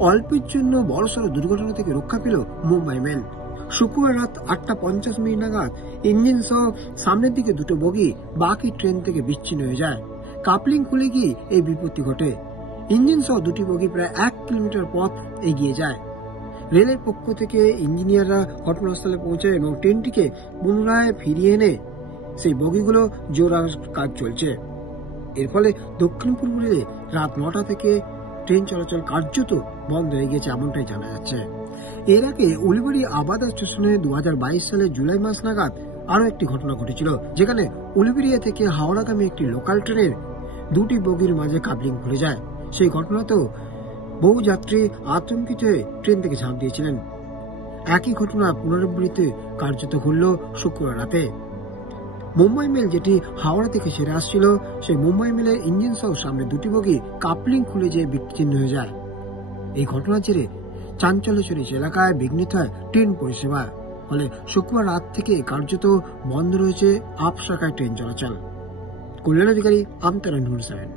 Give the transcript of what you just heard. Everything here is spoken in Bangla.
অল্পের জন্য বড়সড় দুর্ঘটনা থেকে রক্ষা পেল মুম্বাই মেল। শুক্রবার রাত 8:50 নাগাদ ইঞ্জিন সহ সামনের দিকে দুটো বগি বাকি ট্রেন থেকে বিচ্ছিন্ন হয়ে যায়। কাপলিং খুলে গিয়ে এই বিপত্তি ঘটে। ইঞ্জিন সহ দুটি বগি প্রায় 1 কিলোমিটার পথ এগিয়ে যায়। রেলের পক্ষ থেকে ইঞ্জিনিয়াররা ঘটনাস্থলে পৌঁছায় এবং ট্রেনটিকে পুনরায় ফিরিয়ে এনে সেই বগিগুলো জোড়ার কাজ চলছে। এর ফলে দক্ষিণ পূর্ব রেলে রাত 9টা থেকে ট্রেন চলাচল কার্যত বন্ধ হয়ে গেছে, এমনটাই জানা যাচ্ছে। এর আগে উলিবাড়ি আবাদা স্টেশনে 2022 সালের জুলাই মাস নাগাদ আরো একটি ঘটনা ঘটেছিল, যেখানে উলিবেড়িয়া থেকে হাওড়াগামী একটি লোকাল ট্রেনের দুটি বগির মাঝে কাপলিং খুলে যায়। সেই ঘটনাতেও বহু যাত্রী আতঙ্কিত হয়ে ট্রেন থেকে ঝাঁপ দিয়েছিলেন। একই ঘটনা পুনরাবৃত্তি কার্যত ঘটল শুক্রবার রাতে। মুম্বাই মেল, যেটি হাওড়া থেকে সেরে আসছিল, সেই মুম্বাই মেলের ইঞ্জিন সহ সামনে দুটি বগি কাপলিং খুলে যেয়ে বিচ্ছিন্ন হয়ে যায়। এই ঘটনার জেরে চাঞ্চল্য ছড়িয়েছে এলাকায়, বিঘ্নিত হয় ট্রেন পরিষেবা। ফলে শুক্রবার রাত থেকে কার্যত বন্ধ রয়েছে আপ শাখায় ট্রেন চলাচল। কল্যাণ অধিকারী, আমতারা নিউজ 7।